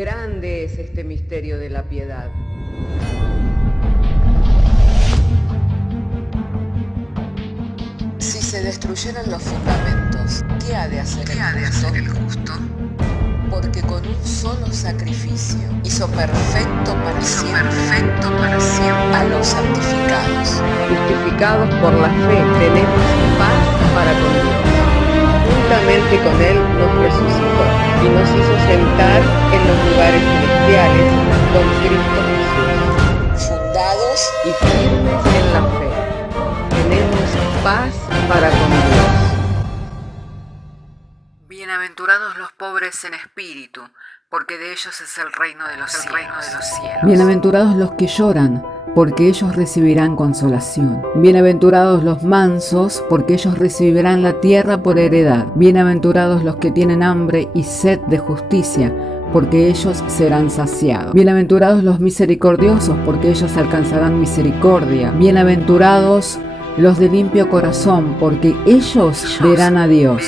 Grande es este misterio de la piedad. Si se destruyeran los fundamentos, ¿qué ha de hacer el justo? Porque con un solo sacrificio hizo perfecto para siempre a los santificados. Justificados por la fe, tenemos paz para con Dios. Juntamente con Él nos resucitó y nos hizo sentar en los lugares celestiales con Cristo Jesús. Fundados Y firmes en la fe, tenemos paz para con Dios. Bienaventurados los pobres en espíritu, porque de ellos es el reino de los cielos. Bienaventurados los que lloran, porque ellos recibirán consolación. Bienaventurados los mansos, porque ellos recibirán la tierra por heredad. Bienaventurados los que tienen hambre y sed de justicia, porque ellos serán saciados. Bienaventurados los misericordiosos, porque ellos alcanzarán misericordia. Bienaventurados los de limpio corazón, porque ellos verán a Dios.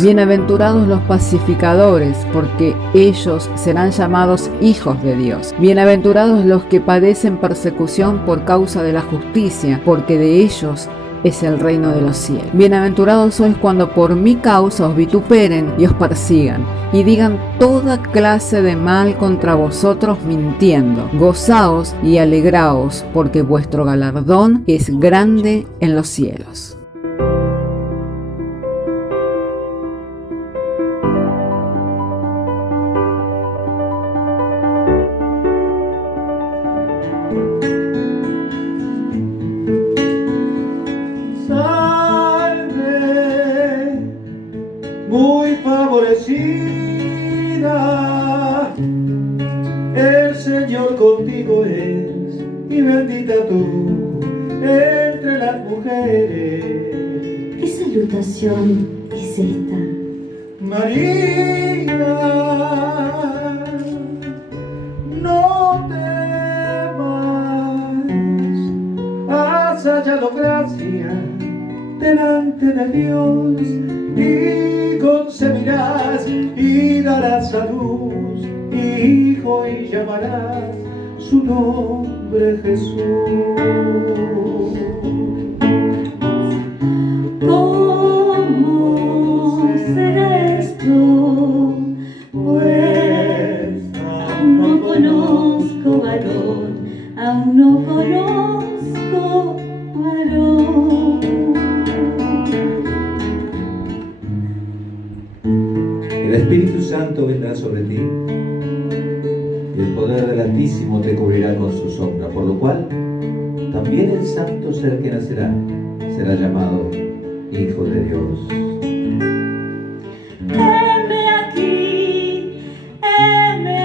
Bienaventurados los pacificadores, porque ellos serán llamados hijos de Dios. Bienaventurados los que padecen persecución por causa de la justicia, porque de ellos es el reino de los cielos. Bienaventurados sois cuando por mi causa os vituperen y os persigan, y digan toda clase de mal contra vosotros mintiendo. Gozaos y alegraos, porque vuestro galardón es grande en los cielos. Muy favorecida, el Señor contigo es, y bendita tú entre las mujeres. ¿Qué salutación es esta? María, no temas, has hallado gracia delante de Dios, y concebirás y darás a luz hijo y llamarás su nombre Jesús. ¿Cómo será esto? Pues aún no conozco varón, aún no conozco varón. El Espíritu Santo vendrá sobre ti, y el poder del Altísimo te cubrirá con su sombra, por lo cual también el santo ser que nacerá será llamado Hijo de Dios. Heme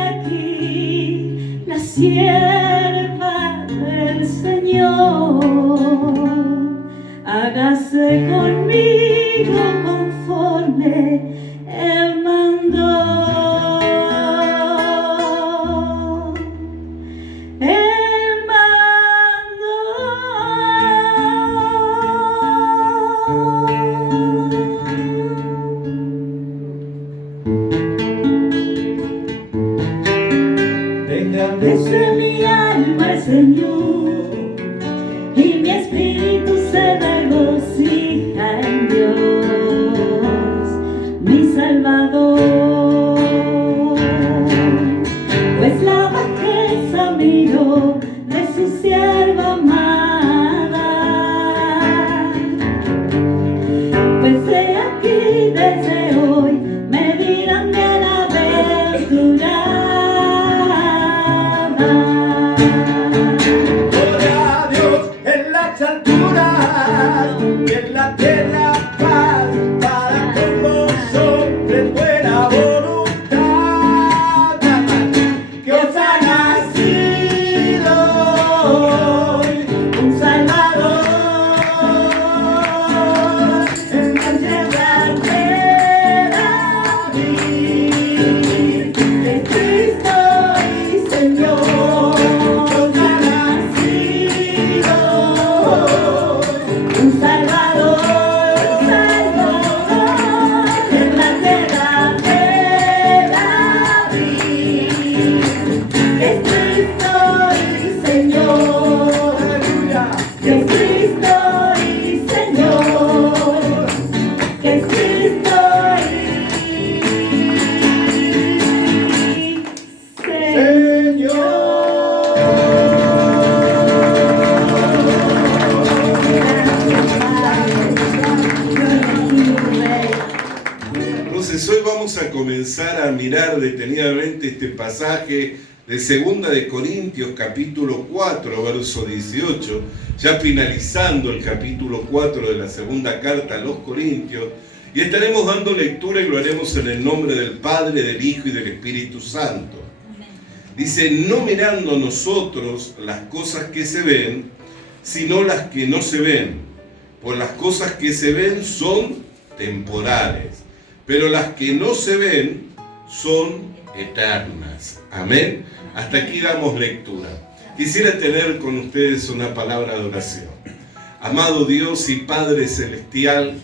aquí, la sierva del Señor, hágase conmigo conforme Él mandó. Él mandó. Engrandece mi alma al Señor, y mi espíritu se regocija en Dios, mi Salvador. Pues la bajeza miró de su sierva amada, pues he aquí desde hoy me dirán bienaventurada. Gloria a Dios en las alturas y en la tierra paz para con los hombres buena voluntad. Que os ha nacido hoy un Salvador en la tierra de David. mirar detenidamente este pasaje de 2 de Corintios capítulo 4, verso 18, ya finalizando el capítulo 4 de la segunda carta a los Corintios, y estaremos dando lectura y lo haremos en el nombre del Padre, del Hijo y del Espíritu Santo. Dice, no mirando nosotros las cosas que se ven, sino las que no se ven, pues las cosas que se ven son temporales, pero las que no se ven son eternas. Amén. Hasta aquí damos lectura. Quisiera tener con ustedes una palabra de oración. Amado Dios y Padre Celestial,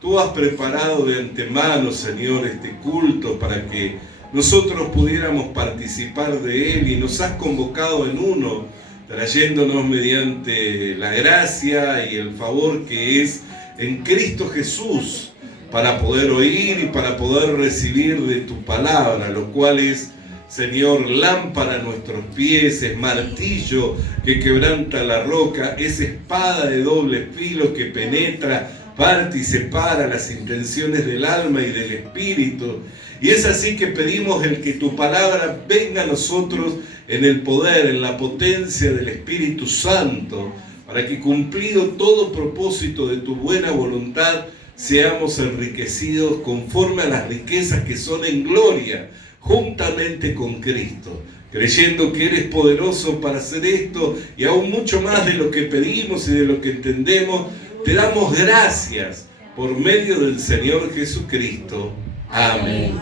tú has preparado de antemano, Señor, este culto para que nosotros pudiéramos participar de él, y nos has convocado en uno, trayéndonos mediante la gracia y el favor que es en Cristo Jesús, para poder oír y para poder recibir de tu palabra, lo cual es, Señor, lámpara a nuestros pies, es martillo que quebranta la roca, es espada de doble filo que penetra, parte y separa las intenciones del alma y del espíritu. Y es así que pedimos el que tu palabra venga a nosotros en el poder, en la potencia del Espíritu Santo, para que, cumplido todo propósito de tu buena voluntad, seamos enriquecidos conforme a las riquezas que son en gloria, juntamente con Cristo, creyendo que eres poderoso para hacer esto y aún mucho más de lo que pedimos y de lo que entendemos. Te damos gracias por medio del Señor Jesucristo. Amén.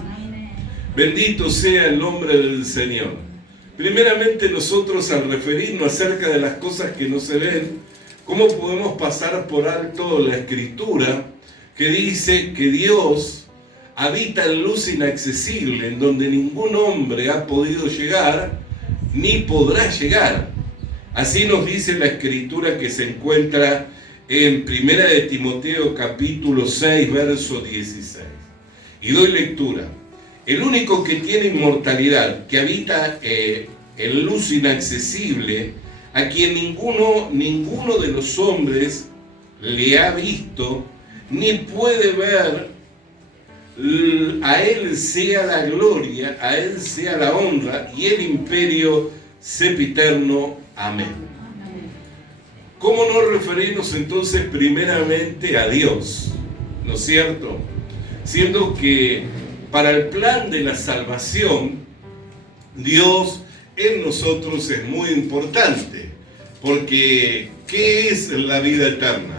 Bendito sea el nombre del Señor. Primeramente, nosotros, al referirnos acerca de las cosas que no se ven, ¿cómo podemos pasar por alto la Escritura que dice que Dios habita en luz inaccesible, en donde ningún hombre ha podido llegar ni podrá llegar? Así nos dice la Escritura que se encuentra en 1 de Timoteo capítulo 6, verso 16. Y doy lectura. El único que tiene inmortalidad, que habita en luz inaccesible, a quien ninguno de los hombres le ha visto, ni puede ver, a él sea la gloria, a él sea la honra y el imperio sempiterno. Amén. ¿Cómo no referirnos entonces primeramente a Dios? ¿No es cierto? Siendo que para el plan de la salvación, Dios en nosotros es muy importante, porque ¿qué es la vida eterna?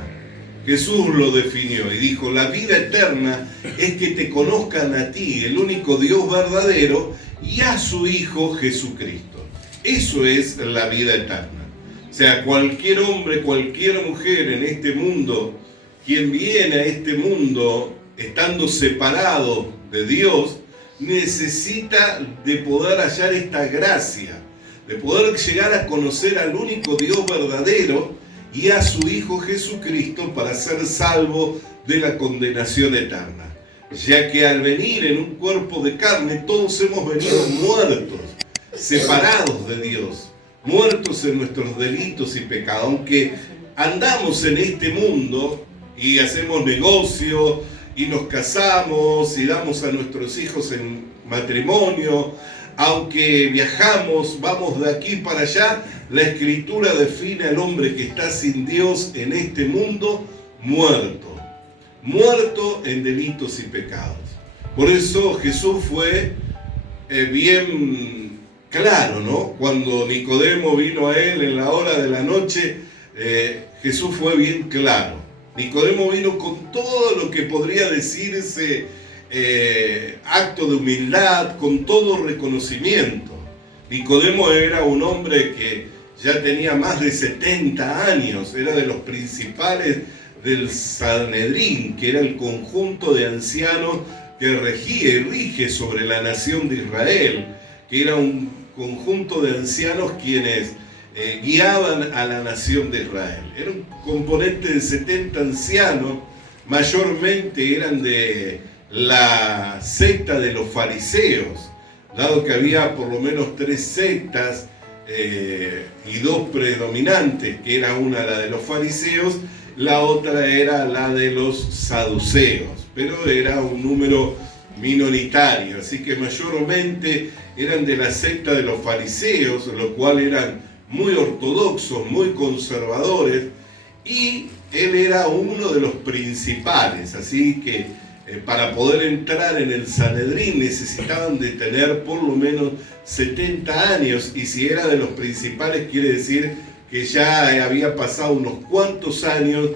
Jesús lo definió y dijo, la vida eterna es que te conozcan a ti, el único Dios verdadero, y a su Hijo Jesucristo. Eso es la vida eterna. O sea, cualquier hombre, cualquier mujer en este mundo, quien viene a este mundo estando separado de Dios, necesita de poder hallar esta gracia, de poder llegar a conocer al único Dios verdadero y a su Hijo Jesucristo para ser salvo de la condenación eterna. Ya que al venir en un cuerpo de carne, todos hemos venido muertos, separados de Dios, muertos en nuestros delitos y pecados. Aunque andamos en este mundo y hacemos negocio y nos casamos y damos a nuestros hijos en matrimonio, aunque viajamos, vamos de aquí para allá, la Escritura define al hombre que está sin Dios en este mundo muerto, muerto en delitos y pecados. Por eso Jesús fue bien claro, ¿no? Cuando Nicodemo vino a él en la hora de la noche, Jesús fue bien claro. Nicodemo vino con todo lo que podría decirse acto de humildad, con todo reconocimiento. Nicodemo era un hombre que ya tenía más de 70 años, era de los principales del Sanedrín, que era el conjunto de ancianos que regía y rige sobre la nación de Israel, que era un conjunto de ancianos quienes guiaban a la nación de Israel. Era un componente de 70 ancianos, mayormente eran de la secta de los fariseos, dado que había por lo menos 3 sectas y 2 predominantes, que era una la de los fariseos, la otra era la de los saduceos, pero era un número minoritario, así que mayormente eran de la secta de los fariseos, los cuales eran muy ortodoxos, muy conservadores, y él era uno de los principales, así que para poder entrar en el Sanedrín necesitaban de tener por lo menos 70 años, y si era de los principales quiere decir que ya había pasado unos cuantos años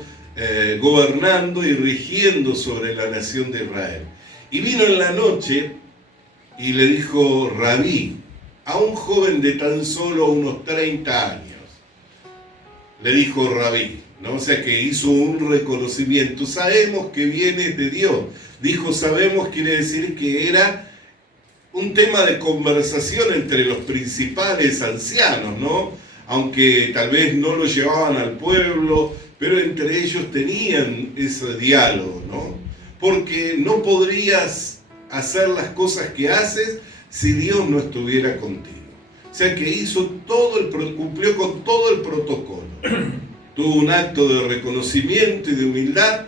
gobernando y rigiendo sobre la nación de Israel. Y vino en la noche y le dijo Rabí a un joven de tan solo unos 30 años. Le dijo Rabí, ¿no? O sea que hizo un reconocimiento. Sabemos que vienes de Dios. Dijo sabemos quiere decir que era un tema de conversación entre los principales ancianos, ¿no? Aunque tal vez no lo llevaban al pueblo, pero entre ellos tenían ese diálogo, ¿no? Porque no podrías hacer las cosas que haces si Dios no estuviera contigo. O sea que cumplió con todo el protocolo. Tuvo un acto de reconocimiento y de humildad,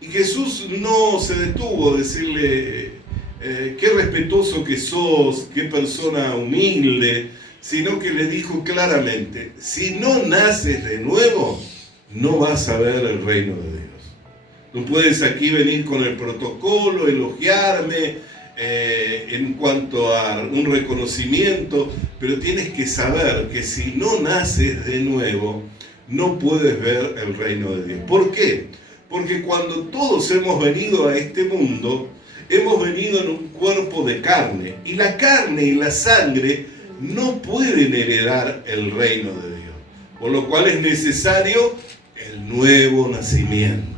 y Jesús no se detuvo a decirle qué respetuoso que sos, qué persona humilde, sino que le dijo claramente, si no naces de nuevo, no vas a ver el reino de Dios. No puedes aquí venir con el protocolo, elogiarme en cuanto a un reconocimiento, pero tienes que saber que si no naces de nuevo, no puedes ver el reino de Dios. ¿Por qué? Porque cuando todos hemos venido a este mundo, hemos venido en un cuerpo de carne, y la carne y la sangre no pueden heredar el reino de Dios, por lo cual es necesario el nuevo nacimiento.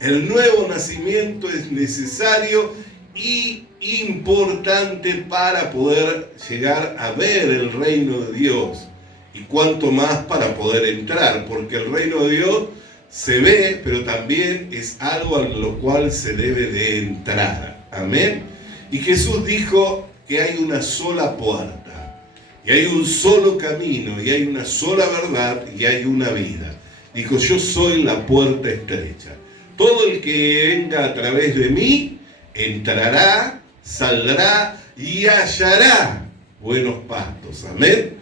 El nuevo nacimiento es necesario y importante para poder llegar a ver el reino de Dios, y cuanto más para poder entrar, porque el reino de Dios se ve, pero también es algo a lo cual se debe de entrar. Amén. Y Jesús dijo que hay una sola puerta, y hay un solo camino, y hay una sola verdad, y hay una vida. Dijo, yo soy la puerta estrecha. Todo el que venga a través de mí, entrará, saldrá y hallará buenos pastos. Amén.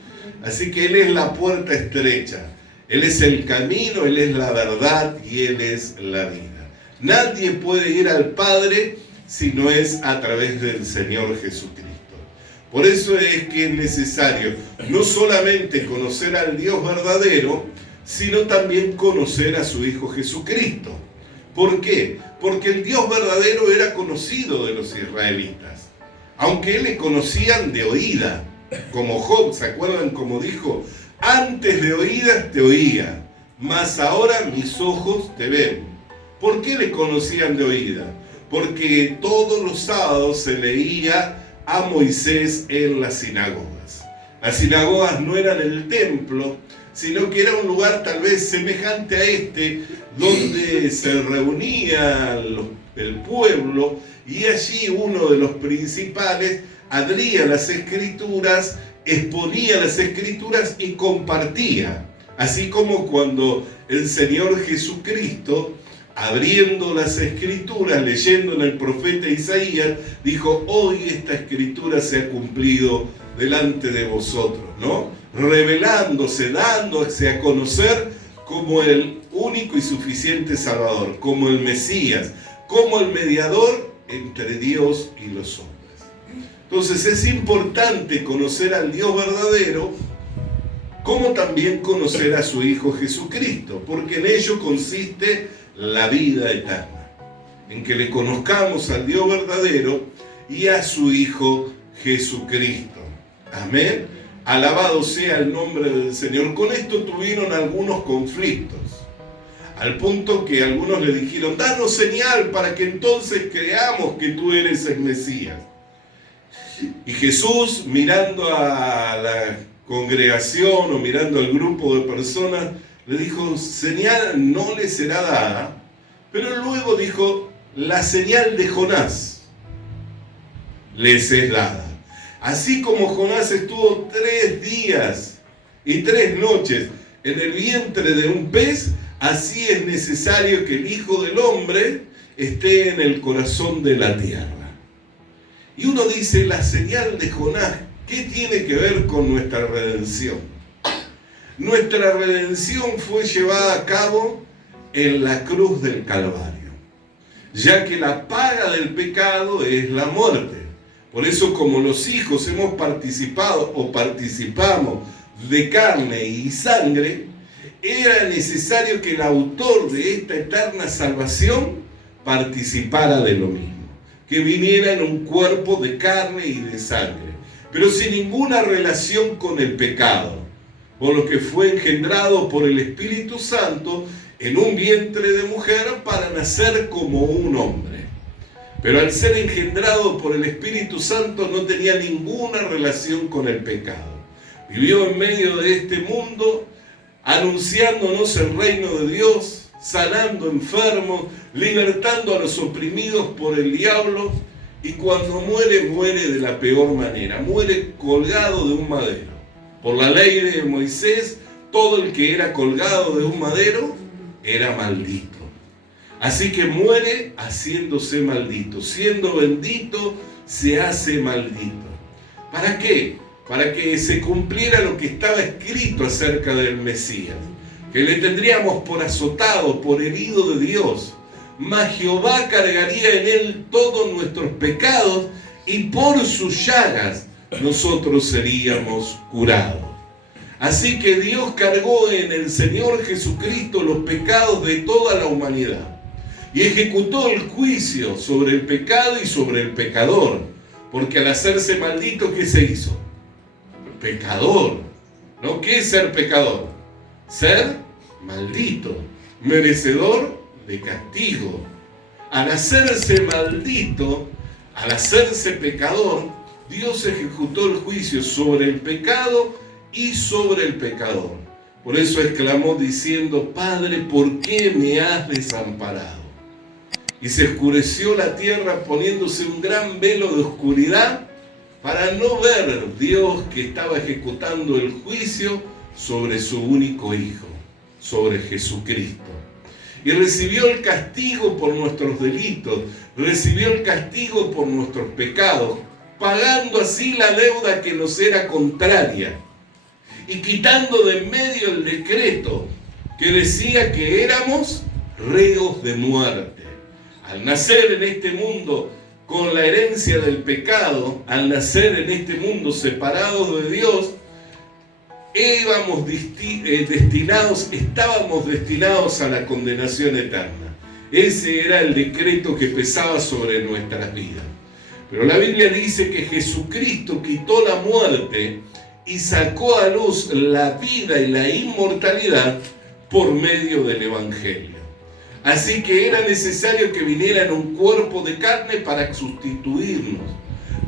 Así que Él es la puerta estrecha. Él es el camino, Él es la verdad y Él es la vida. Nadie puede ir al Padre si no es a través del Señor Jesucristo. Por eso es que es necesario no solamente conocer al Dios verdadero, sino también conocer a su Hijo Jesucristo. ¿Por qué? Porque el Dios verdadero era conocido de los israelitas, aunque le conocían de oída, como Job, ¿se acuerdan cómo dijo? Antes de oídas te oía, mas ahora mis ojos te ven. ¿Por qué le conocían de oída? Porque todos los sábados se leía a Moisés en las sinagogas. Las sinagogas no eran el templo, sino que era un lugar tal vez semejante a este, donde se reunía el pueblo, y allí uno de los principales abría las escrituras, exponía las escrituras y compartía. Así como cuando el Señor Jesucristo, abriendo las escrituras, leyendo en el profeta Isaías, dijo, hoy esta escritura se ha cumplido delante de vosotros, ¿no? Revelándose, dándose a conocer como el único y suficiente Salvador, como el Mesías, como el mediador entre Dios y los hombres. Entonces es importante conocer al Dios verdadero, como también conocer a su Hijo Jesucristo, porque en ello consiste la vida eterna, en que le conozcamos al Dios verdadero y a su Hijo Jesucristo. Amén. Alabado sea el nombre del Señor. Con esto tuvieron algunos conflictos, al punto que algunos le dijeron, danos señal para que entonces creamos que tú eres el Mesías. Y Jesús, mirando a la congregación o mirando al grupo de personas, le dijo, señal no le será dada, pero luego dijo, la señal de Jonás les es dada. Así como Jonás estuvo 3 días y 3 noches en el vientre de un pez, así es necesario que el Hijo del Hombre esté en el corazón de la tierra. Y uno dice, la señal de Jonás, ¿qué tiene que ver con nuestra redención? Nuestra redención fue llevada a cabo en la cruz del Calvario, ya que la paga del pecado es la muerte. Por eso, como los hijos hemos participado o participamos de carne y sangre, era necesario que el autor de esta eterna salvación participara de lo mismo, que viniera en un cuerpo de carne y de sangre, pero sin ninguna relación con el pecado, por lo que fue engendrado por el Espíritu Santo en un vientre de mujer para nacer como un hombre. Pero al ser engendrado por el Espíritu Santo no tenía ninguna relación con el pecado. Vivió en medio de este mundo, anunciándonos el reino de Dios, sanando enfermos, libertando a los oprimidos por el diablo, y cuando muere, muere de la peor manera, muere colgado de un madero. Por la ley de Moisés, todo el que era colgado de un madero era maldito. Así que muere haciéndose maldito, siendo bendito se hace maldito. ¿Para qué? Para que se cumpliera lo que estaba escrito acerca del Mesías, que le tendríamos por azotado, por herido de Dios, mas Jehová cargaría en él todos nuestros pecados y por sus llagas nosotros seríamos curados. Así que Dios cargó en el Señor Jesucristo los pecados de toda la humanidad y ejecutó el juicio sobre el pecado y sobre el pecador, porque al hacerse maldito, ¿qué se hizo? Pecador. ¿No? ¿Qué es ser pecador? Ser maldito, merecedor de castigo. Al hacerse maldito, al hacerse pecador, Dios ejecutó el juicio sobre el pecado y sobre el pecador. Por eso exclamó diciendo: Padre, ¿por qué me has desamparado? Y se oscureció la tierra, poniéndose un gran velo de oscuridad, para no ver Dios que estaba ejecutando el juicio sobre su único Hijo, sobre Jesucristo. Y recibió el castigo por nuestros delitos, recibió el castigo por nuestros pecados, pagando así la deuda que nos era contraria, y quitando de en medio el decreto que decía que éramos reos de muerte. Al nacer en este mundo con la herencia del pecado, al nacer en este mundo separados de Dios, estábamos destinados a la condenación eterna. Ese era el decreto que pesaba sobre nuestras vidas. Pero la Biblia dice que Jesucristo quitó la muerte y sacó a luz la vida y la inmortalidad por medio del Evangelio. Así que era necesario que viniera en un cuerpo de carne para sustituirnos,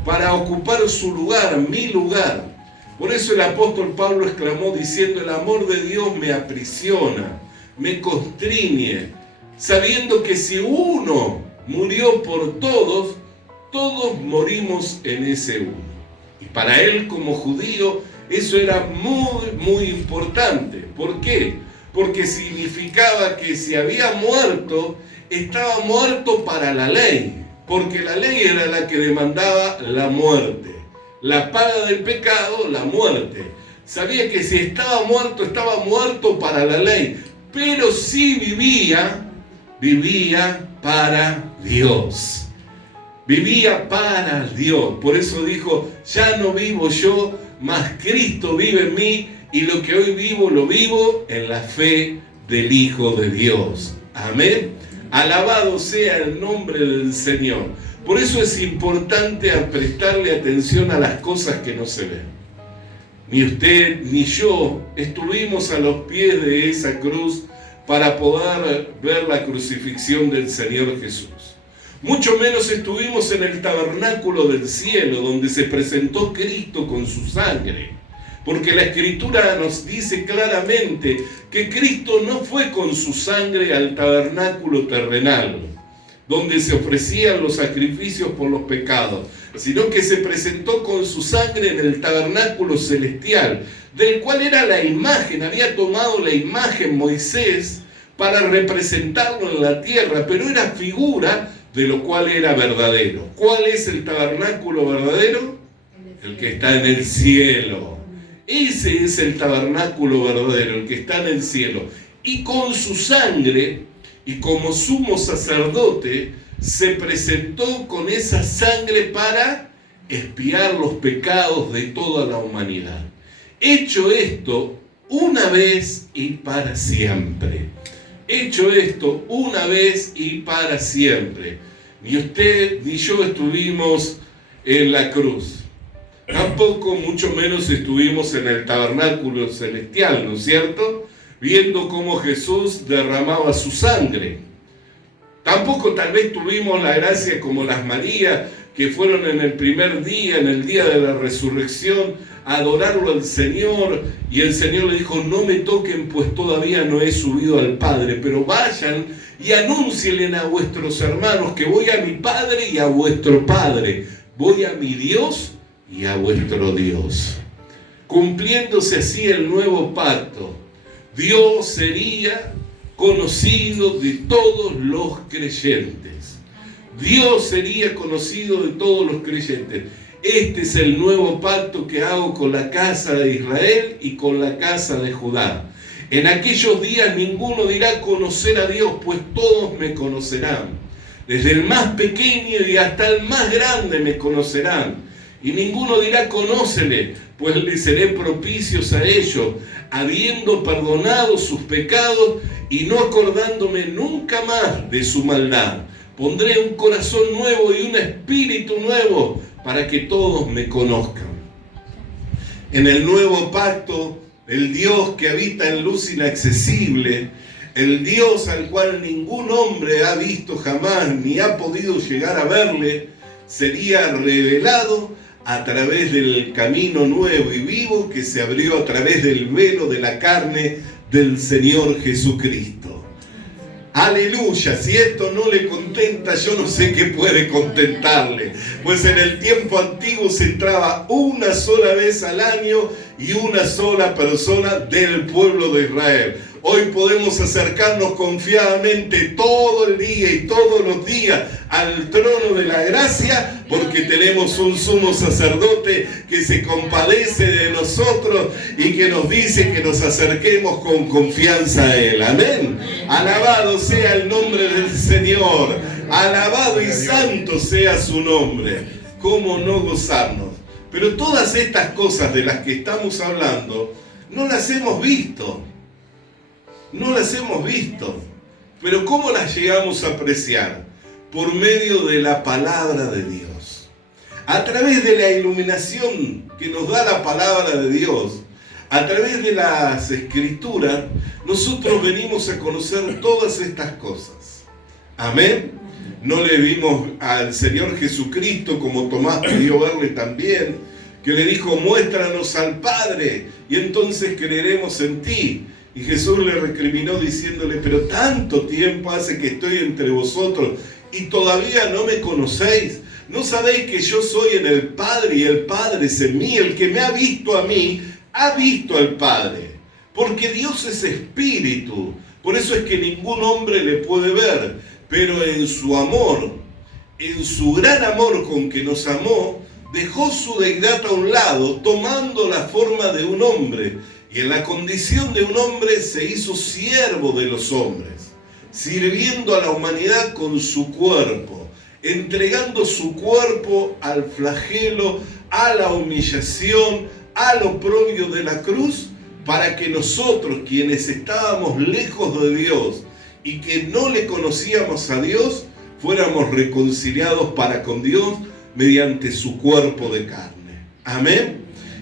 para ocupar su lugar, mi lugar. Por eso el apóstol Pablo exclamó diciendo: el amor de Dios me aprisiona, me constriñe, sabiendo que si uno murió por todos, todos morimos en ese uno. Y para él como judío eso era muy, muy importante. ¿Por qué? Porque significaba que si había muerto, estaba muerto para la ley, porque la ley era la que demandaba la muerte. La paga del pecado, la muerte. Sabía que si estaba muerto para la ley, pero si vivía para Dios. Vivía para Dios. Por eso dijo: ya no vivo yo, mas Cristo vive en mí, y lo que hoy vivo, lo vivo en la fe del Hijo de Dios. Amén. Alabado sea el nombre del Señor. Por eso es importante prestarle atención a las cosas que no se ven. Ni usted ni yo estuvimos a los pies de esa cruz para poder ver la crucifixión del Señor Jesús. Mucho menos estuvimos en el tabernáculo del cielo, donde se presentó Cristo con su sangre. Porque la Escritura nos dice claramente que Cristo no fue con su sangre al tabernáculo terrenal, donde se ofrecían los sacrificios por los pecados, sino que se presentó con su sangre en el tabernáculo celestial, del cual era la imagen. Había tomado la imagen Moisés para representarlo en la tierra, pero era figura de lo cual era verdadero. ¿Cuál es el tabernáculo verdadero? El que está en el cielo. Ese es el tabernáculo verdadero, el que está en el cielo. Y con su sangre, y como sumo sacerdote, se presentó con esa sangre para expiar los pecados de toda la humanidad. Hecho esto una vez y para siempre. Hecho esto una vez y para siempre. Ni usted ni yo estuvimos en la cruz. Tampoco, mucho menos, estuvimos en el tabernáculo celestial, ¿no es cierto? Viendo cómo Jesús derramaba su sangre. Tampoco tal vez tuvimos la gracia como las Marías, que fueron en el primer día, en el día de la resurrección, a adorarlo al Señor, y el Señor le dijo: no me toquen, pues todavía no he subido al Padre, pero vayan y anúncienle a vuestros hermanos que voy a mi Padre y a vuestro Padre, voy a mi Dios y a vuestro Dios. Cumpliéndose así el nuevo pacto, Dios sería conocido de todos los creyentes. Dios sería conocido de todos los creyentes. Este es el nuevo pacto que hago con la casa de Israel y con la casa de Judá. En aquellos días ninguno dirá conocer a Dios, pues todos me conocerán. Desde el más pequeño y hasta el más grande me conocerán. Y ninguno dirá conócele, pues les seré propicios a ellos, habiendo perdonado sus pecados y no acordándome nunca más de su maldad. Pondré un corazón nuevo y un espíritu nuevo para que todos me conozcan. En el nuevo pacto, el Dios que habita en luz inaccesible, el Dios al cual ningún hombre ha visto jamás ni ha podido llegar a verle, sería revelado a través del camino nuevo y vivo que se abrió a través del velo de la carne del Señor Jesucristo. Aleluya, si esto no le contenta, yo no sé qué puede contentarle. Pues en el tiempo antiguo se entraba una sola vez al año y una sola persona del pueblo de Israel. Hoy podemos acercarnos confiadamente todo el día y todos los días al trono de la gracia, porque tenemos un sumo sacerdote que se compadece de nosotros y que nos dice que nos acerquemos con confianza a Él. Amén. Alabado sea el nombre del Señor. Alabado y santo sea su nombre. ¿Cómo no gozarnos? Pero todas estas cosas de las que estamos hablando no las hemos visto. No las hemos visto, pero ¿cómo las llegamos a apreciar? Por medio de la palabra de Dios. A través de la iluminación que nos da la palabra de Dios, a través de las Escrituras, nosotros venimos a conocer todas estas cosas. Amén. No le vimos al Señor Jesucristo, como Tomás pidió verle también, que le dijo: muéstranos al Padre y entonces creeremos en ti. Y Jesús le recriminó diciéndole: pero tanto tiempo hace que estoy entre vosotros y todavía no me conocéis. ¿No sabéis que yo soy en el Padre y el Padre es en mí? El que me ha visto a mí, ha visto al Padre. Porque Dios es espíritu. Por eso es que ningún hombre le puede ver. Pero en su amor, en su gran amor con que nos amó, dejó su deidad a un lado, tomando la forma de un hombre. Y en la condición de un hombre se hizo siervo de los hombres, sirviendo a la humanidad con su cuerpo, entregando su cuerpo al flagelo, a la humillación, al oprobio de la cruz, para que nosotros, quienes estábamos lejos de Dios y que no le conocíamos a Dios, fuéramos reconciliados para con Dios mediante su cuerpo de carne. Amén.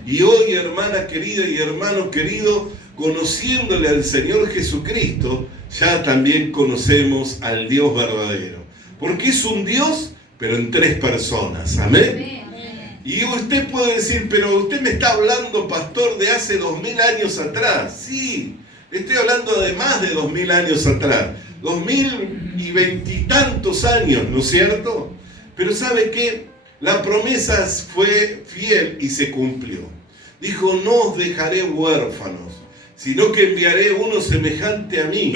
Y hoy, hermana querida y hermano querido, conociéndole al Señor Jesucristo, ya también conocemos al Dios verdadero. Porque es un Dios, pero en tres personas. Amén. Y usted puede decir: pero usted me está hablando, pastor, de hace 2000 años atrás. Sí, estoy hablando de más de 2000 años atrás. 2020 y tantos años, ¿no es cierto? Pero ¿sabe qué? La promesa fue fiel y se cumplió. Dijo: no os dejaré huérfanos, sino que enviaré uno semejante a mí,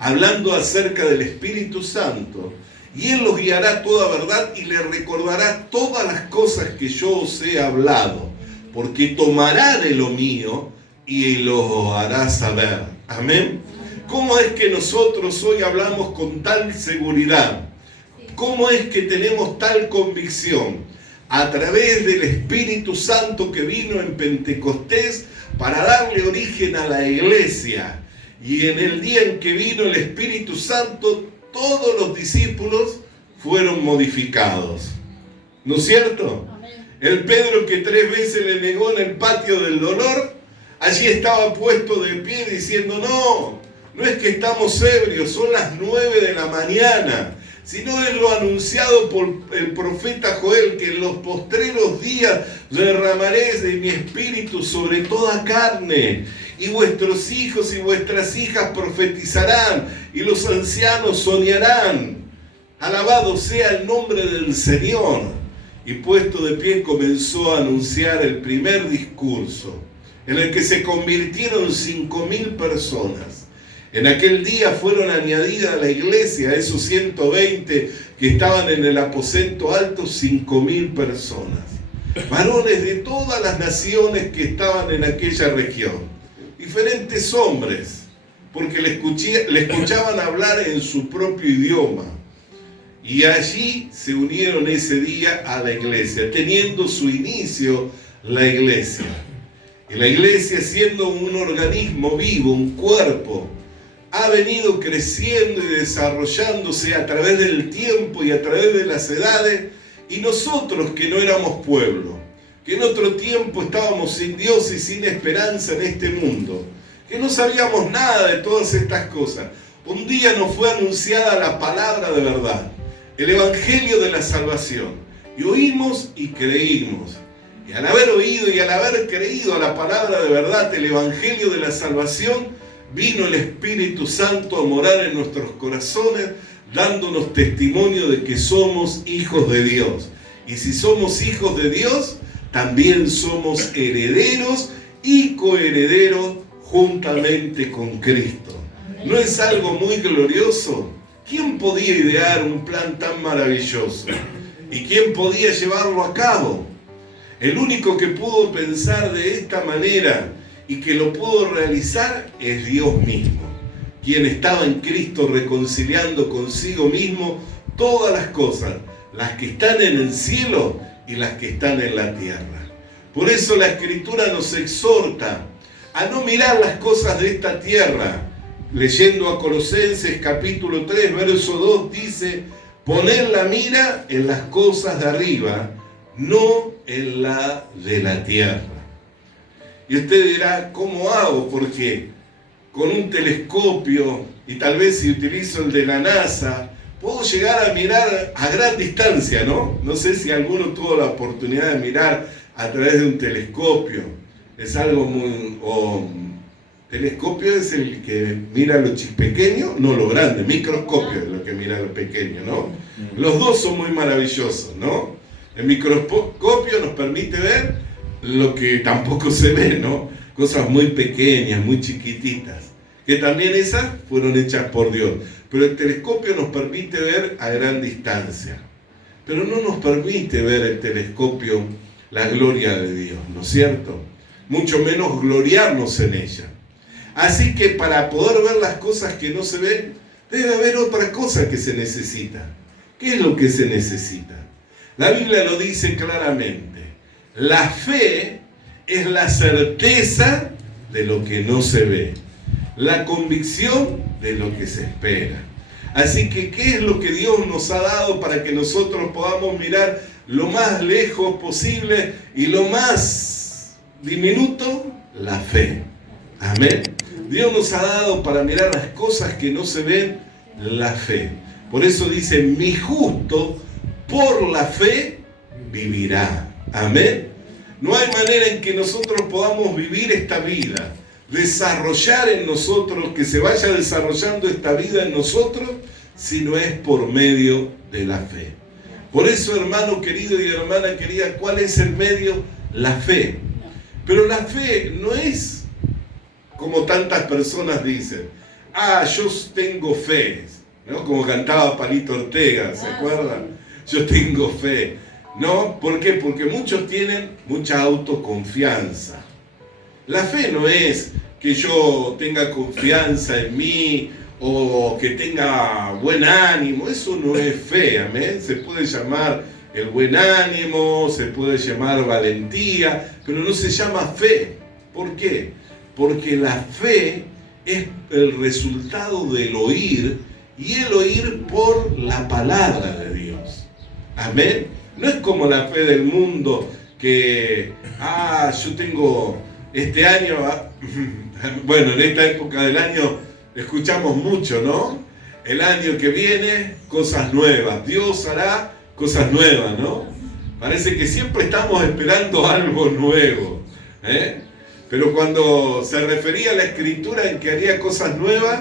hablando acerca del Espíritu Santo. y Él los guiará a toda verdad y les recordará todas las cosas que yo os he hablado, porque tomará de lo mío y los hará saber. Amén. ¿Cómo es que nosotros hoy hablamos con tal seguridad? ¿Cómo es que tenemos tal convicción? A través del Espíritu Santo que vino en Pentecostés para darle origen a la iglesia. Y en el día en que vino el Espíritu Santo, todos los discípulos fueron modificados. ¿No es cierto? El Pedro que 3 veces le negó en el patio del dolor, allí estaba puesto de pie diciendo, no es que estamos ebrios, son las 9 de la mañana. Sino es lo anunciado por el profeta Joel, que en los postreros días derramaré de mi espíritu sobre toda carne, y vuestros hijos y vuestras hijas profetizarán, y los ancianos soñarán. Alabado sea el nombre del Señor. Y puesto de pie comenzó a anunciar el primer discurso, en el que se convirtieron 5.000 personas. En aquel día fueron añadidas a la iglesia, esos 120 que estaban en el aposento alto, 5.000 personas. Varones de todas las naciones que estaban en aquella región. Diferentes hombres, porque le escuchaban hablar en su propio idioma. Y allí se unieron ese día a la iglesia, teniendo su inicio la iglesia. Y la iglesia, siendo un organismo vivo, un cuerpo, ha venido creciendo y desarrollándose a través del tiempo y a través de las edades, y nosotros que no éramos pueblo, que en otro tiempo estábamos sin Dios y sin esperanza en este mundo, que no sabíamos nada de todas estas cosas, un día nos fue anunciada la palabra de verdad, el evangelio de la salvación, y oímos y creímos. Y al haber oído y al haber creído a la palabra de verdad, el evangelio de la salvación, vino el Espíritu Santo a morar en nuestros corazones, dándonos testimonio de que somos hijos de Dios. Y si somos hijos de Dios, también somos herederos y coherederos juntamente con Cristo. ¿No es algo muy glorioso? ¿Quién podía idear un plan tan maravilloso? ¿Y quién podía llevarlo a cabo? El único que pudo pensar de esta manera y que lo pudo realizar es Dios mismo, quien estaba en Cristo reconciliando consigo mismo todas las cosas, las que están en el cielo y las que están en la tierra. Por eso la Escritura nos exhorta a no mirar las cosas de esta tierra. Leyendo a Colosenses capítulo 3, verso 2, dice, poned la mira en las cosas de arriba, no en la de la tierra. Y usted dirá, ¿cómo hago? Porque con un telescopio, y tal vez si utilizo el de la NASA, puedo llegar a mirar a gran distancia, ¿no? No sé si alguno tuvo la oportunidad de mirar a través de un telescopio. Es algo muy... telescopio es el que mira lo pequeño, no lo grande. Microscopio es lo que mira lo pequeño, ¿no? Los dos son muy maravillosos, ¿no? El microscopio nos permite ver lo que tampoco se ve, ¿no? Cosas muy pequeñas, muy chiquititas, que también esas fueron hechas por Dios. Pero el telescopio nos permite ver a gran distancia. Pero no nos permite ver el telescopio la gloria de Dios, ¿no es cierto? Mucho menos gloriarnos en ella. Así que para poder ver las cosas que no se ven, debe haber otra cosa que se necesita. ¿Qué es lo que se necesita? La Biblia lo dice claramente. La fe es la certeza de lo que no se ve, la convicción de lo que se espera. Así que, ¿qué es lo que Dios nos ha dado para que nosotros podamos mirar lo más lejos posible y lo más diminuto? La fe. Amén. Dios nos ha dado para mirar las cosas que no se ven, la fe. Por eso dice, mi justo por la fe vivirá. Amén. No hay manera en que nosotros podamos vivir esta vida, desarrollar en nosotros, que se vaya desarrollando esta vida en nosotros, si no es por medio de la fe. Por eso, hermano querido y hermana querida, ¿cuál es el medio? La fe. Pero la fe no es como tantas personas dicen, yo tengo fe. ¿no? Como cantaba Palito Ortega, ¿se acuerdan? Yo tengo fe. ¿No? ¿Por qué? Porque muchos tienen mucha autoconfianza. La fe no es que yo tenga confianza en mí o que tenga buen ánimo. Eso no es fe, amén. Se puede llamar el buen ánimo, se puede llamar valentía, pero no se llama fe. ¿Por qué? Porque la fe es el resultado del oír, y el oír por la palabra de Dios. Amén. No es como la fe del mundo que, yo tengo este año, bueno, en esta época del año escuchamos mucho, ¿no? El año que viene, cosas nuevas. Dios hará cosas nuevas, ¿no? Parece que siempre estamos esperando algo nuevo, ¿eh? Pero cuando se refería a la Escritura en que haría cosas nuevas,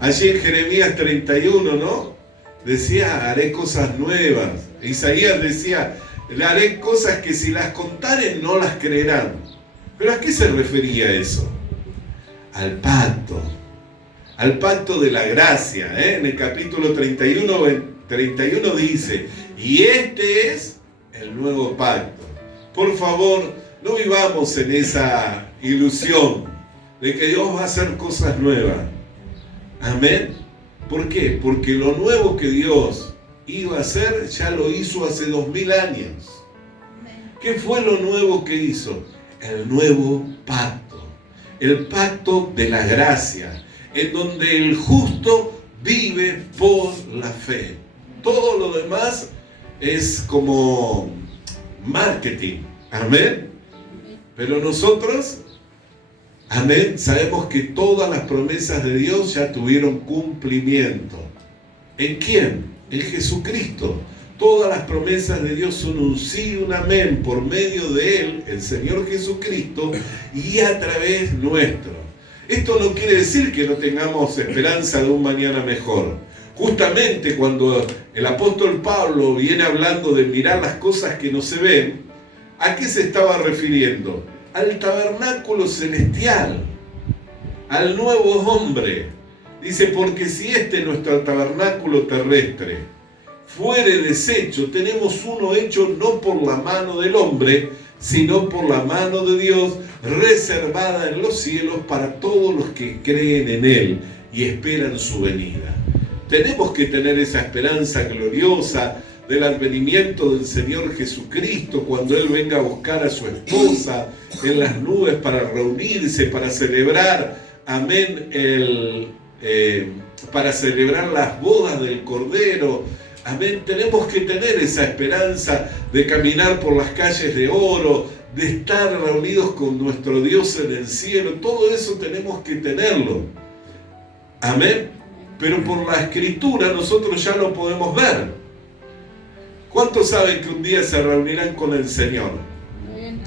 allí en Jeremías 31, ¿no? Decía, haré cosas nuevas. Isaías decía, haré cosas que si las contaren no las creerán. ¿Pero a qué se refería eso? Al pacto de la gracia, ¿eh? En el capítulo 31 dice, y este es el nuevo pacto. Por favor, no vivamos en esa ilusión de que Dios va a hacer cosas nuevas. Amén. ¿Por qué? Porque lo nuevo que Dios iba a hacer ya lo hizo hace 2000 años. ¿Qué fue lo nuevo que hizo? El nuevo pacto. El pacto de la gracia, en donde el justo vive por la fe. Todo lo demás es como marketing. Amén. Pero nosotros, amén, sabemos que todas las promesas de Dios ya tuvieron cumplimiento. ¿En quién? En Jesucristo. Todas las promesas de Dios son un sí y un amén por medio de Él, el Señor Jesucristo, y a través nuestro. Esto no quiere decir que no tengamos esperanza de un mañana mejor. Justamente cuando el apóstol Pablo viene hablando de mirar las cosas que no se ven, ¿a qué se estaba refiriendo? Al tabernáculo celestial, al nuevo hombre. Dice, porque si nuestro tabernáculo terrestre fuere deshecho, tenemos uno hecho no por la mano del hombre, sino por la mano de Dios, reservada en los cielos para todos los que creen en Él y esperan su venida. Tenemos que tener esa esperanza gloriosa del advenimiento del Señor Jesucristo, cuando Él venga a buscar a su esposa en las nubes para reunirse, para celebrar, amén, para celebrar las bodas del Cordero. Amén. Tenemos que tener esa esperanza de caminar por las calles de oro, de estar reunidos con nuestro Dios en el cielo. Todo eso tenemos que tenerlo. Amén. Pero por la Escritura nosotros ya lo podemos ver. ¿Cuántos saben que un día se reunirán con el Señor?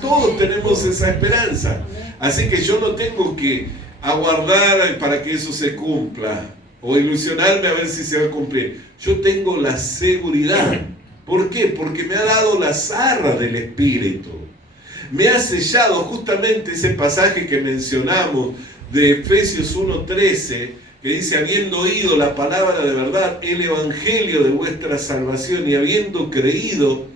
Todos tenemos esa esperanza. Así que yo no tengo que aguardar para que eso se cumpla o ilusionarme a ver si se va a cumplir. Yo tengo la seguridad. ¿Por qué? Porque me ha dado las arras del Espíritu. Me ha sellado justamente ese pasaje que mencionamos de Efesios 1:13, que dice, habiendo oído la palabra de verdad, el evangelio de vuestra salvación, y habiendo creído,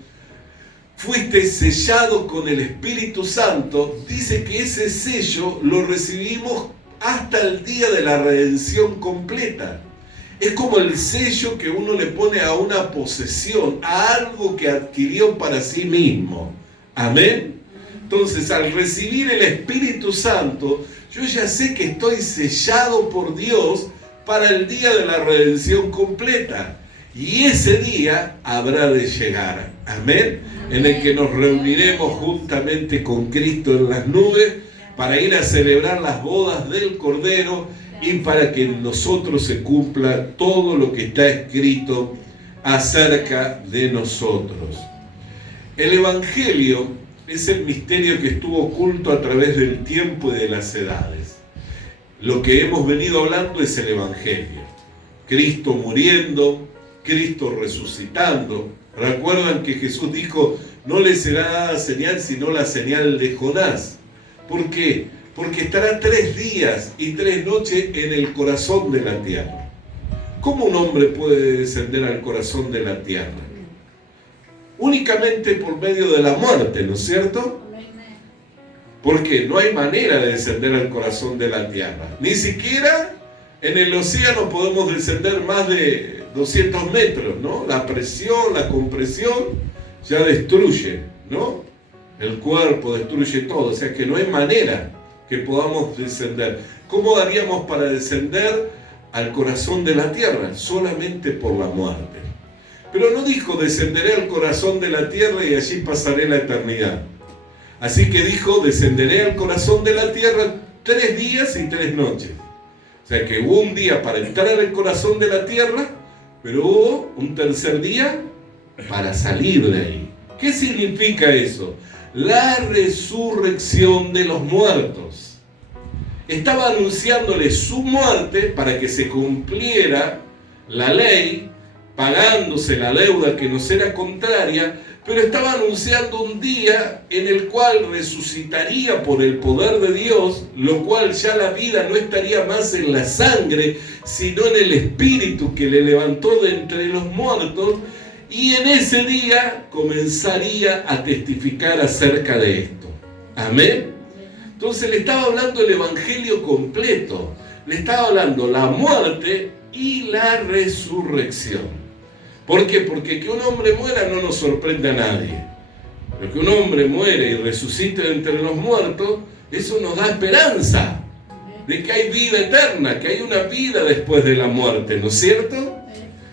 fuiste sellado con el Espíritu Santo. Dice que ese sello lo recibimos hasta el día de la redención completa. Es como el sello que uno le pone a una posesión, a algo que adquirió para sí mismo. Amén. Entonces, al recibir el Espíritu Santo, yo ya sé que estoy sellado por Dios para el día de la redención completa. Y ese día habrá de llegar. Amén. En el que nos reuniremos juntamente con Cristo en las nubes para ir a celebrar las bodas del Cordero y para que en nosotros se cumpla todo lo que está escrito acerca de nosotros. El Evangelio es el misterio que estuvo oculto a través del tiempo y de las edades. Lo que hemos venido hablando es el Evangelio. Cristo muriendo, Cristo resucitando. Recuerdan que Jesús dijo, no le será dada señal sino la señal de Jonás. ¿Por qué? Porque estará 3 días y 3 noches en el corazón de la tierra. ¿Cómo un hombre puede descender al corazón de la tierra? Únicamente por medio de la muerte, ¿no es cierto? Porque no hay manera de descender al corazón de la tierra. Ni siquiera en el océano podemos descender más de 200 metros, ¿no? La presión, la compresión ya destruye, ¿no? El cuerpo destruye todo, o sea que no hay manera que podamos descender. ¿Cómo haríamos para descender al corazón de la tierra? Solamente por la muerte. Pero no dijo, descenderé al corazón de la tierra y allí pasaré la eternidad. Así que dijo, descenderé al corazón de la tierra 3 días y 3 noches. O sea que hubo un día para entrar al corazón de la tierra, pero hubo un tercer día para salir de ahí. ¿Qué significa eso? La resurrección de los muertos. Estaba anunciándole su muerte para que se cumpliera la ley, pagándose la deuda que nos era contraria, pero estaba anunciando un día en el cual resucitaría por el poder de Dios, lo cual ya la vida no estaría más en la sangre, sino en el Espíritu que le levantó de entre los muertos, y en ese día comenzaría a testificar acerca de esto. Amén. Entonces le estaba hablando el Evangelio completo, le estaba hablando la muerte y la resurrección. ¿Por qué? Porque que un hombre muera no nos sorprende a nadie. Pero que un hombre muere y resucite de entre los muertos, eso nos da esperanza de que hay vida eterna, que hay una vida después de la muerte, ¿no es cierto?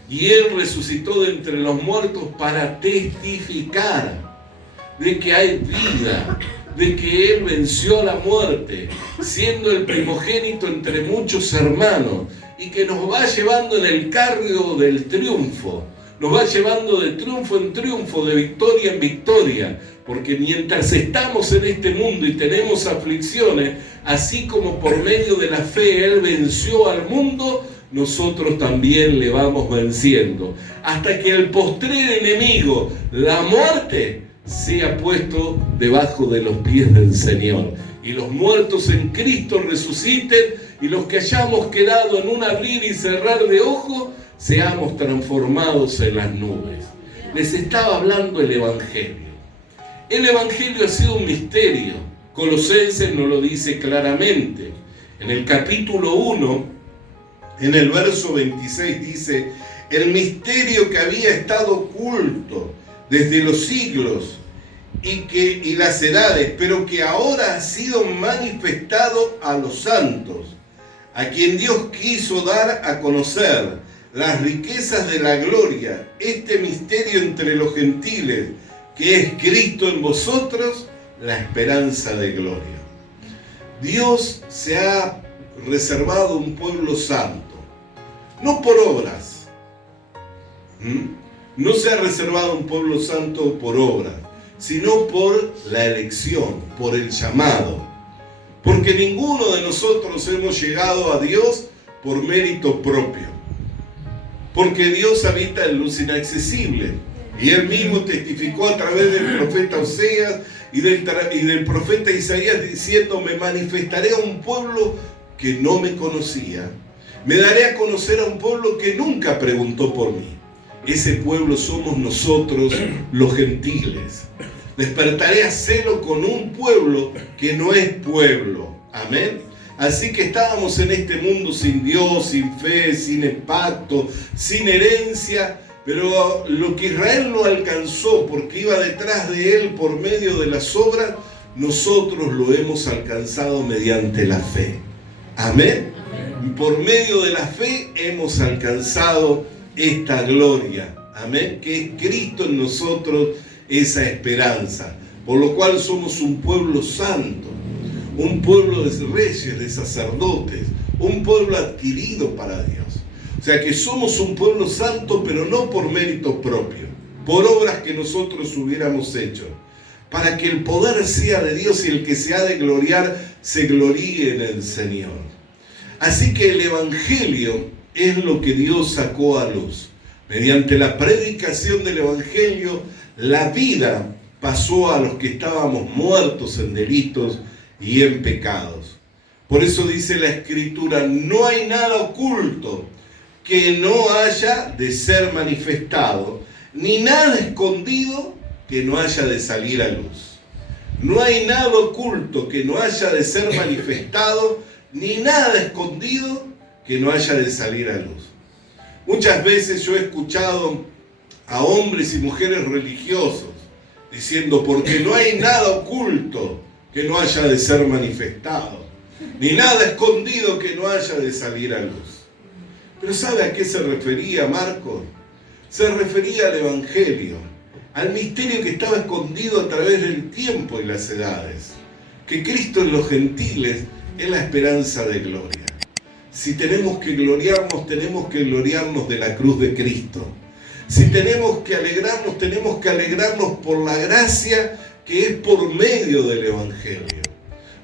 Y Él resucitó de entre los muertos para testificar de que hay vida, de que Él venció a la muerte, siendo el primogénito entre muchos hermanos, y que nos va llevando en el carro del triunfo. Nos va llevando de triunfo en triunfo, de victoria en victoria, porque mientras estamos en este mundo y tenemos aflicciones, así como por medio de la fe Él venció al mundo, nosotros también le vamos venciendo, hasta que el postrer enemigo, la muerte, sea puesto debajo de los pies del Señor, y los muertos en Cristo resuciten, y los que hayamos quedado en un abrir y cerrar de ojos, seamos transformados en las nubes. Les estaba hablando el Evangelio. El Evangelio ha sido un misterio. Colosenses nos lo dice claramente. En el capítulo 1, en el verso 26 dice, el misterio que había estado oculto desde los siglos y las edades, pero que ahora ha sido manifestado a los santos, a quien Dios quiso dar a conocer las riquezas de la gloria, este misterio entre los gentiles, que es Cristo en vosotros, la esperanza de gloria. Dios se ha reservado un pueblo santo, no por obras. No se ha reservado un pueblo santo por obras, sino por la elección, por el llamado. Porque ninguno de nosotros hemos llegado a Dios por mérito propio. Porque Dios habita en luz inaccesible. Y Él mismo testificó a través del profeta Oseas y del profeta Isaías diciendo, me manifestaré a un pueblo que no me conocía. Me daré a conocer a un pueblo que nunca preguntó por mí. Ese pueblo somos nosotros, los gentiles. Despertaré a celo con un pueblo que no es pueblo. Amén. Así que estábamos en este mundo sin Dios, sin fe, sin pacto, sin herencia, pero lo que Israel no alcanzó porque iba detrás de él por medio de las obras, nosotros lo hemos alcanzado mediante la fe. Amén. Por medio de la fe hemos alcanzado esta gloria. Amén. Que es Cristo en nosotros, esa esperanza. Por lo cual somos un pueblo santo. Un pueblo de reyes, de sacerdotes, un pueblo adquirido para Dios. O sea que somos un pueblo santo, pero no por mérito propio, por obras que nosotros hubiéramos hecho, para que el poder sea de Dios y el que se ha de gloriar, se gloríe en el Señor. Así que el Evangelio es lo que Dios sacó a luz. Mediante la predicación del Evangelio, la vida pasó a los que estábamos muertos en delitos y en pecados. Por eso dice la Escritura, no hay nada oculto que no haya de ser manifestado, ni nada escondido que no haya de salir a luz. No hay nada oculto que no haya de ser manifestado, ni nada escondido que no haya de salir a luz. Muchas veces yo he escuchado a hombres y mujeres religiosos diciendo, porque no hay nada oculto que no haya de ser manifestado, ni nada escondido que no haya de salir a luz. Pero ¿sabe a qué se refería Marcos? Se refería al Evangelio, al misterio que estaba escondido a través del tiempo y las edades, que Cristo en los gentiles es la esperanza de gloria. Si tenemos que gloriarnos de la cruz de Cristo. Si tenemos que alegrarnos por la gracia que es por medio del Evangelio.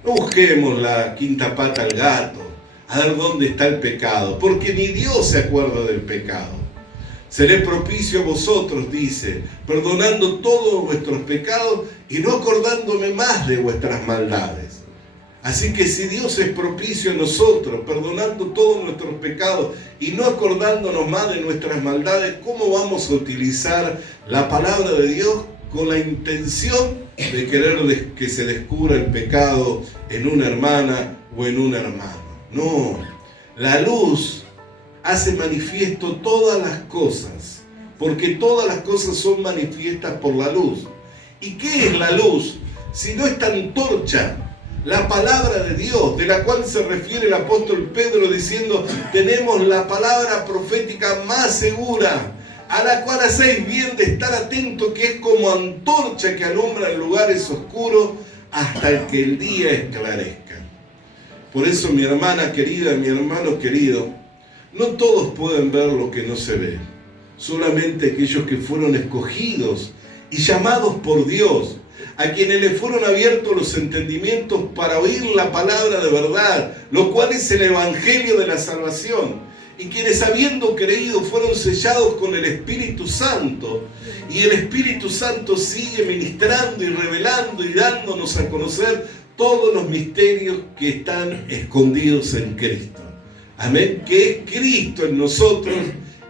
No busquemos la quinta pata al gato, a ver dónde está el pecado, porque ni Dios se acuerda del pecado. Seré propicio a vosotros, dice, perdonando todos vuestros pecados y no acordándome más de vuestras maldades. Así que si Dios es propicio a nosotros, perdonando todos nuestros pecados y no acordándonos más de nuestras maldades, ¿cómo vamos a utilizar la palabra de Dios con la intención de querer que se descubra el pecado en una hermana o en un hermano? No, la luz hace manifiesto todas las cosas, porque todas las cosas son manifiestas por la luz. ¿Y qué es la luz? Si no esta antorcha, la palabra de Dios, de la cual se refiere el apóstol Pedro diciendo, tenemos la palabra profética más segura, a la cual hacéis bien de estar atento, que es como antorcha que alumbra en lugares oscuros hasta que el día esclarezca. Por eso, mi hermana querida, mi hermano querido, no todos pueden ver lo que no se ve, solamente aquellos que fueron escogidos y llamados por Dios, a quienes le fueron abiertos los entendimientos para oír la palabra de verdad, lo cual es el Evangelio de la salvación, y quienes habiendo creído fueron sellados con el Espíritu Santo, y el Espíritu Santo sigue ministrando y revelando y dándonos a conocer todos los misterios que están escondidos en Cristo. Amén, que es Cristo en nosotros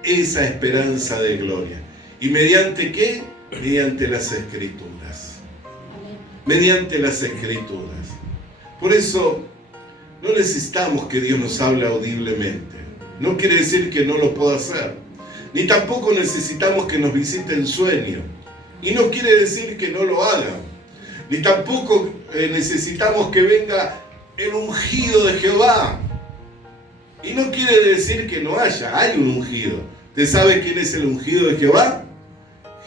esa esperanza de gloria. ¿Y mediante qué? Mediante las Escrituras. Mediante las Escrituras. Por eso no necesitamos que Dios nos hable audiblemente. No quiere decir que no lo pueda hacer. Ni tampoco necesitamos que nos visite en sueño. Y no quiere decir que no lo haga. Ni tampoco necesitamos que venga el ungido de Jehová. Y no quiere decir que no haya, hay un ungido. ¿Usted sabe quién es el ungido de Jehová?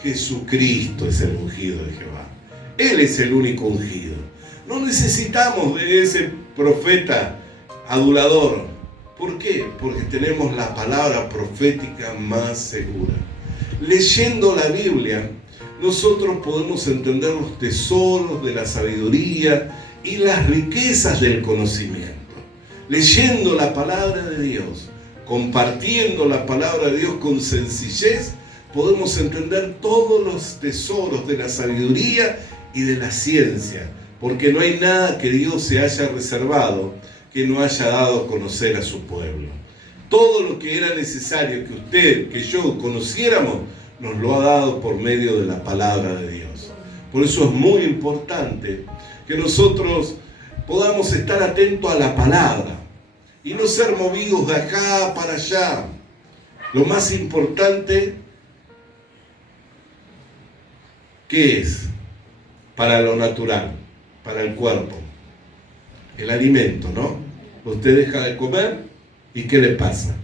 Jesucristo es el ungido de Jehová. Él es el único ungido. No necesitamos de ese profeta adulador. ¿Por qué? Porque tenemos la palabra profética más segura. Leyendo la Biblia, nosotros podemos entender los tesoros de la sabiduría y las riquezas del conocimiento. Leyendo la palabra de Dios, compartiendo la palabra de Dios con sencillez, podemos entender todos los tesoros de la sabiduría y de la ciencia, porque no hay nada que Dios se haya reservado que no haya dado a conocer a su pueblo. Todo lo que era necesario que usted, que yo conociéramos, nos lo ha dado por medio de la palabra de Dios. Por eso es muy importante que nosotros podamos estar atentos a la palabra y no ser movidos de acá para allá. Lo más importante, ¿qué es? Para lo natural, para el cuerpo. El alimento, ¿no? Usted deja de comer y ¿qué le pasa?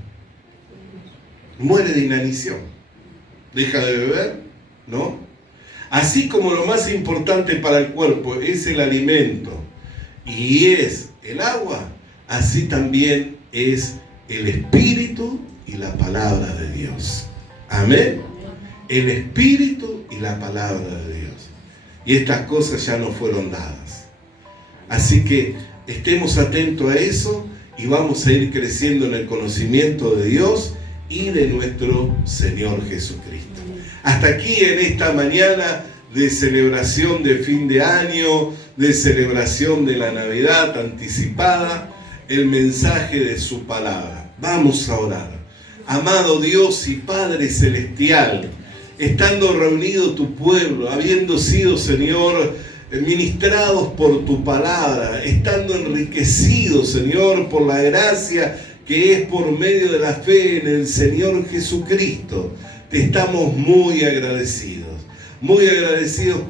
Muere de inanición. Deja de beber, ¿no? Así como lo más importante para el cuerpo es el alimento y es el agua, así también es el Espíritu y la palabra de Dios. Amén. El Espíritu y la palabra de Dios. Y estas cosas ya no fueron dadas. Así que estemos atentos a eso y vamos a ir creciendo en el conocimiento de Dios y de nuestro Señor Jesucristo. Hasta aquí en esta mañana de celebración de fin de año, de celebración de la Navidad anticipada, el mensaje de su palabra. Vamos a orar. amado Dios y Padre Celestial, estando reunido tu pueblo, habiendo sido, Señor, ministrados por tu palabra, estando enriquecidos, Señor, por la gracia que es por medio de la fe en el Señor Jesucristo, te estamos muy agradecidos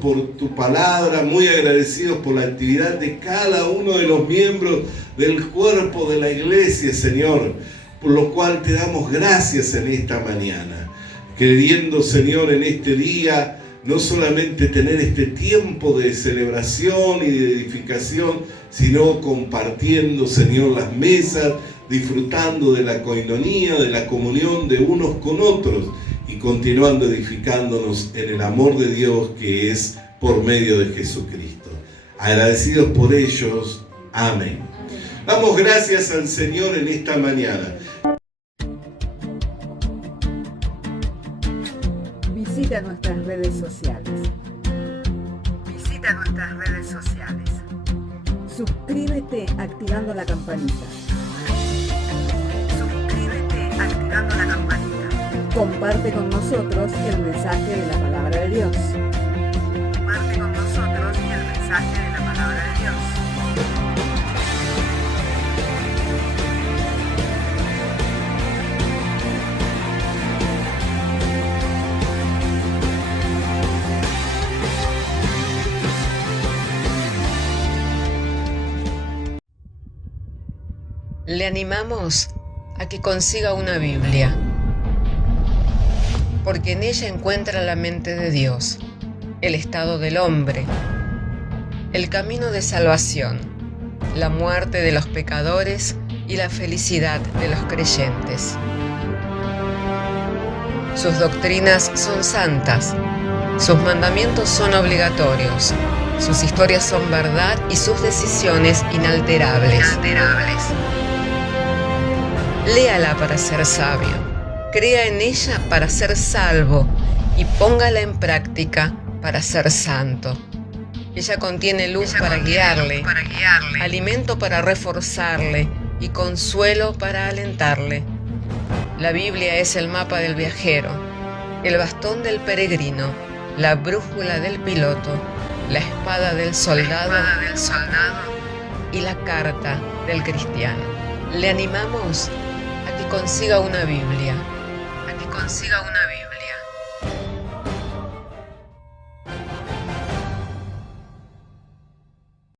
por tu palabra, muy agradecidos por la actividad de cada uno de los miembros del cuerpo de la iglesia, Señor, por lo cual te damos gracias en esta mañana, queriendo, Señor, en este día no solamente tener este tiempo de celebración y de edificación, sino compartiendo, Señor, las mesas, disfrutando de la coinonía, de la comunión de unos con otros y continuando edificándonos en el amor de Dios que es por medio de Jesucristo. Agradecidos por ellos. Amén. Damos gracias al Señor en esta mañana. Visita nuestras redes sociales. Visita nuestras redes sociales. Suscríbete activando la campanita. Suscríbete activando la campanita. Comparte con nosotros el mensaje de la palabra de Dios. Comparte con nosotros el mensaje de la palabra de Dios. Le animamos a que consiga una Biblia, porque en ella encuentra la mente de Dios, el estado del hombre, el camino de salvación, la muerte de los pecadores y la felicidad de los creyentes. Sus doctrinas son santas, sus mandamientos son obligatorios, sus historias son verdad y sus decisiones inalterables. Léala para ser sabio, crea en ella para ser salvo y póngala en práctica para ser santo. Ella contiene luz para guiarle, alimento para reforzarle y consuelo para alentarle. La Biblia es el mapa del viajero, el bastón del peregrino, la brújula del piloto, la espada del soldado y la carta del cristiano. Le animamos a que consiga una Biblia,